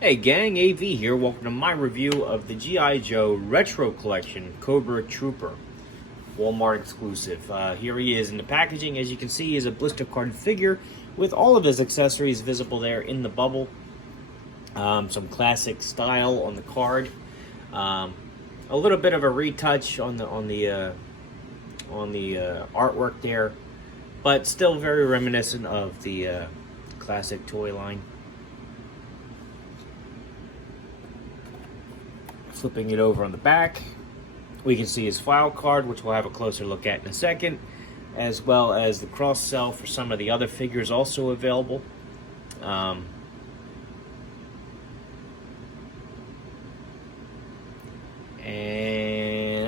Hey gang, AV here. Welcome to my review of the G.I. Joe Retro Collection Cobra Trooper, Walmart exclusive. Here he is in the packaging. As you can see, he is a blister card figure with all of his accessories visible there in the bubble. Some classic style on the card. A little bit of a retouch on the artwork there, but still very reminiscent of the classic toy line. Flipping it over on the back, we can see his file card, which we'll have a closer look at in a second, as well as the cross sell for some of the other figures also available. And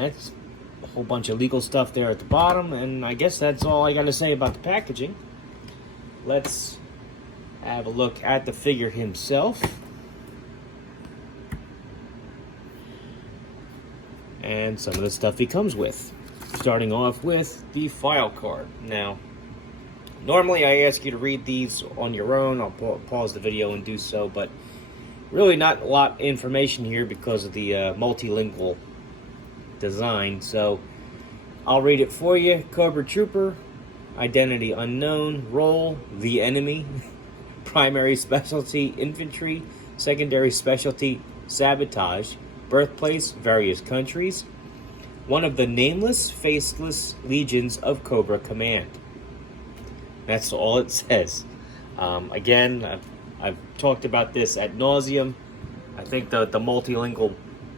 that's a whole bunch of legal stuff there at the bottom, and I guess that's all I got to say about the packaging. Let's have a look at the figure himself. And some of the stuff he comes with. Starting off with the file card. Now, normally I ask you to read these on your own. I'll pause the video and do so, but really not a lot of information here because of the multilingual design. So I'll read it for you. Cobra Trooper, identity unknown, role, the enemy, primary specialty, infantry, secondary specialty, sabotage, birthplace, various countries, one of the nameless, faceless legions of Cobra Command. That's all it says. Again, I've talked about this ad nauseum. I think the multilingual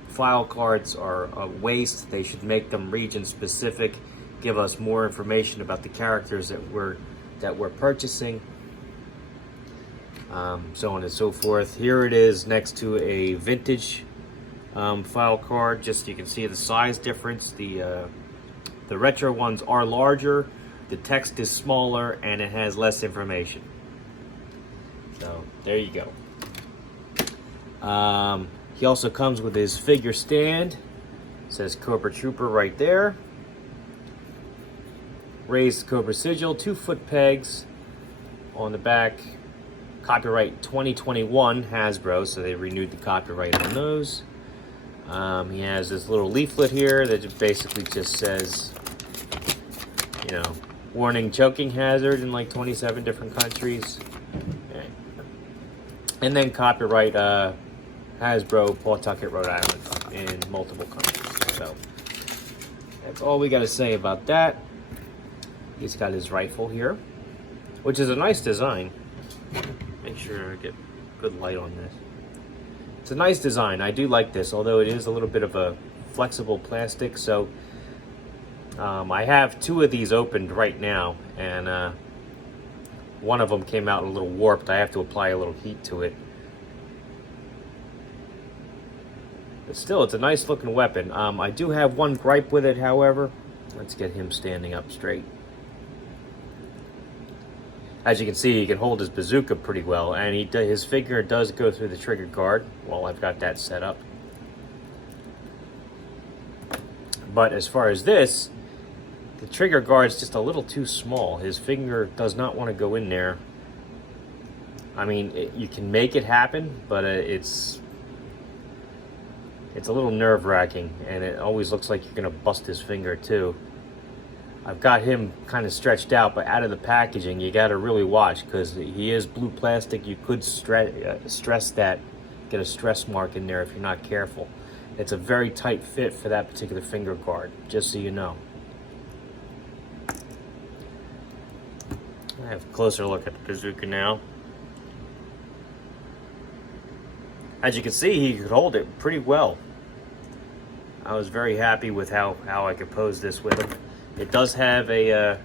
file cards are a waste. They should make them region specific, give us more information about the characters that we're purchasing, so on and so forth. Here it is next to a vintage file card. Just you can see the size difference. The retro ones are larger, the text is smaller, and it has less information. So there you go. He also comes with his figure stand. It says Cobra Trooper right there. Raised Cobra sigil, 2-foot pegs on the back. Copyright 2021 Hasbro, so they renewed the copyright on those. He has this little leaflet here that basically just says, you know, warning choking hazard in like 27 different countries. Okay. And then copyright Hasbro, Pawtucket, Rhode Island in multiple countries. So that's all we got to say about that. He's got his rifle here, which is a nice design. Make sure I get good light on this. It's a nice design. I do like this, although it is a little bit of a flexible plastic. So I have 2 of these opened right now, and one of them came out a little warped. I have to apply a little heat to it. But still, it's a nice looking weapon. I do have one gripe with it, however. Let's get him standing up straight. As you can see, he can hold his bazooka pretty well, and his figure does go through the trigger guard while I've got that set up. But as far as this, the trigger guard's just a little too small. His finger does not want to go in there. I mean, you can make it happen, but it's a little nerve-wracking, and it always looks like you're going to bust his finger too. I've got him kind of stretched out, but out of the packaging, you got to really watch because he is blue plastic. You could stress that, get a stress mark in there if you're not careful. It's a very tight fit for that particular finger guard, just so you know. I have a closer look at the bazooka now. As you can see, he could hold it pretty well. I was very happy with how I could pose this with him. It does have a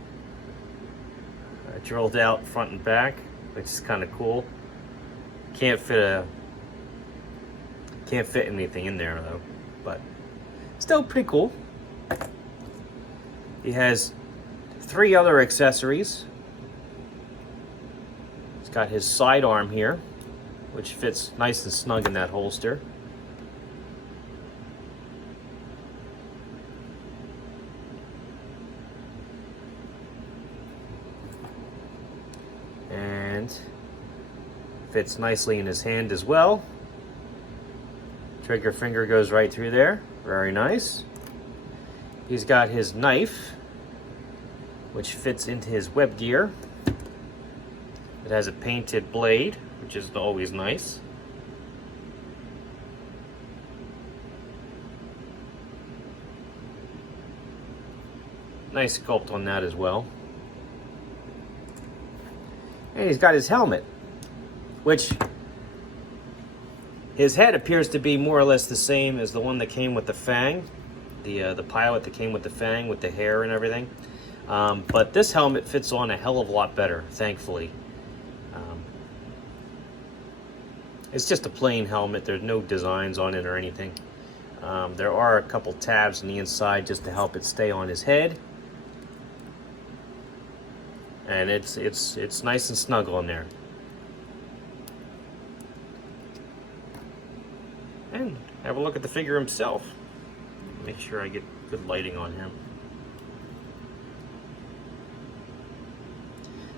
drilled out front and back, which is kind of cool. Can't fit anything in there though, but still pretty cool. He has 3 other accessories. He's got his sidearm here, which fits nice and snug in that holster. And fits nicely in his hand as well. Trigger finger goes right through there. Very nice. He's got his knife, which fits into his web gear. It has a painted blade, which is always nice. Nice sculpt on that as well. And he's got his helmet, which his head appears to be more or less the same as the one that came with the Fang, the pilot that came with the Fang with the hair and everything. But this helmet fits on a hell of a lot better, thankfully. It's just a plain helmet. There's no designs on it or anything. There are a couple tabs on the inside just to help it stay on his head. And it's nice and snug on there. And have a look at the figure himself. Make sure I get good lighting on him.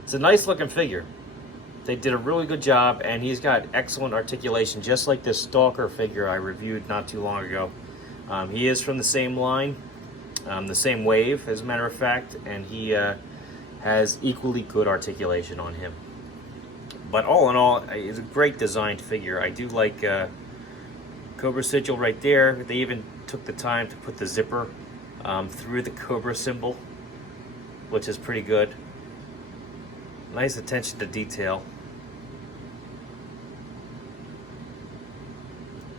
It's a nice looking figure. They did a really good job, and he's got excellent articulation, just like this Stalker figure I reviewed not too long ago. He is from the same line, the same wave, as a matter of fact, and he has equally good articulation on him. But all in all, it's a great designed figure. I do like Cobra sigil right there. They even took the time to put the zipper through the Cobra symbol, which is pretty good. Nice attention to detail.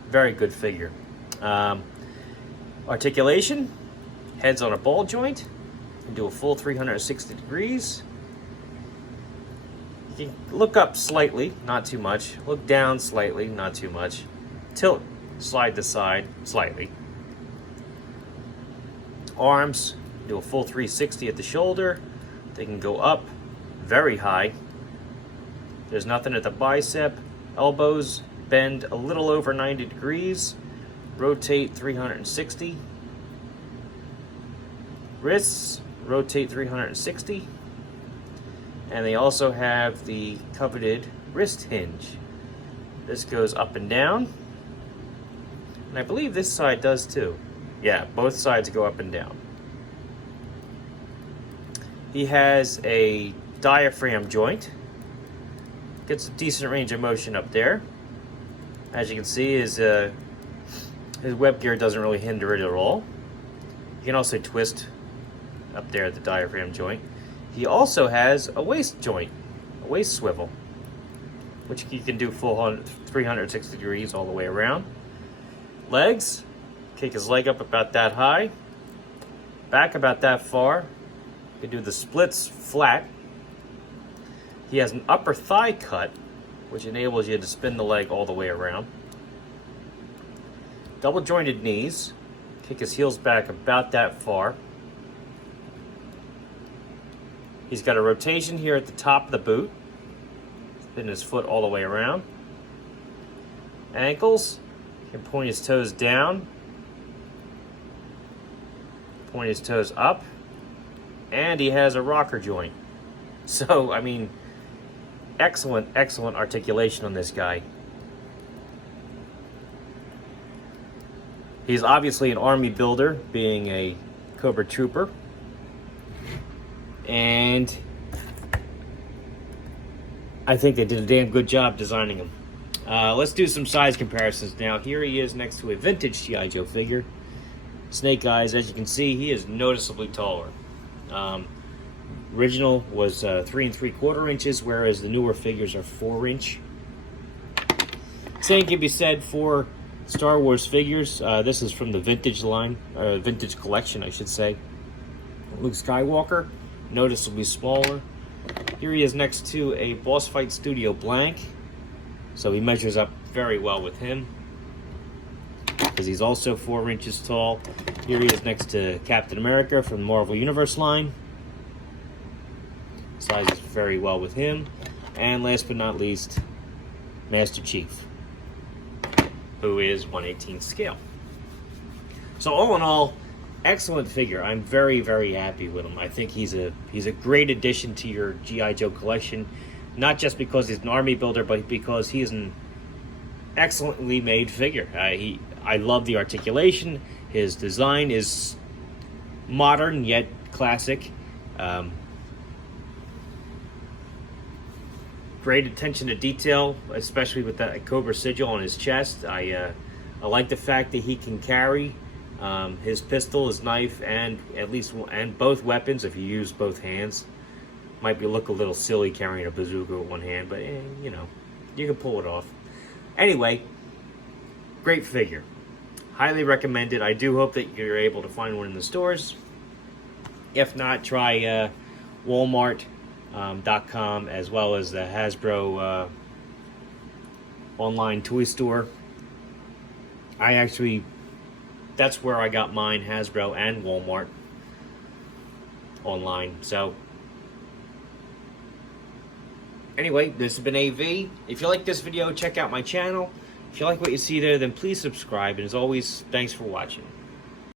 Very good figure. Articulation, head's on a ball joint. You can do a full 360 degrees. You can look up slightly, not too much. Look down slightly, not too much. Tilt side to side slightly. Arms, do a full 360 at the shoulder. They can go up very high. There's nothing at the bicep. Elbows bend a little over 90 degrees. Rotate 360. Wrists rotate 360. And they also have the coveted wrist hinge. This goes up and down. And I believe this side does too. Yeah, both sides go up and down. He has a diaphragm joint. Gets a decent range of motion up there. As you can see, his web gear doesn't really hinder it at all. You can also twist up there at the diaphragm joint. He also has a waist joint, a waist swivel, which you can do full 360 degrees all the way around. Legs, kick his leg up about that high, back about that far. You can do the splits flat. He has an upper thigh cut, which enables you to spin the leg all the way around. Double jointed knees, kick his heels back about that far. He's got a rotation here at the top of the boot, spin his foot all the way around. Ankles, he can point his toes down, point his toes up, and he has a rocker joint. So, I mean, excellent articulation on this guy. He's obviously an army builder, being a Cobra trooper. And I think they did a damn good job designing him. Let's do some size comparisons now. Here he is next to a vintage G.I. Joe figure. Snake Eyes, as you can see, he is noticeably taller. Original was 3 3/4 inches, whereas the newer figures are 4 inch. Same can be said for Star Wars figures. This is from the vintage line, vintage collection, I should say. Luke Skywalker, noticeably smaller. Here he is next to a Boss Fight Studio blank, so he measures up very well with him, because he's also 4 inches tall. Here he is next to Captain America from the Marvel Universe line. Sizes very well with him. And last but not least, Master Chief, who is 1/18 scale. So all in all, excellent figure. I'm very, very happy with him. I think he's a great addition to your G.I. Joe collection, not just because he's an army builder, but because he is an excellently made figure. I love the articulation. His design is modern yet classic. Great attention to detail, especially with that Cobra sigil on his chest. I like the fact that he can carry his pistol, his knife, and both weapons if you use both hands. Might look a little silly carrying a bazooka with one hand, but you know, you can pull it off. Anyway, great figure. Highly recommended. I do hope that you're able to find one in the stores. If not, try Walmart.com as well as the Hasbro online toy store. That's where I got mine, Hasbro and Walmart online. So anyway, this has been AV. If you like this video, check out my channel. If you like what you see there, then please subscribe. And as always, thanks for watching.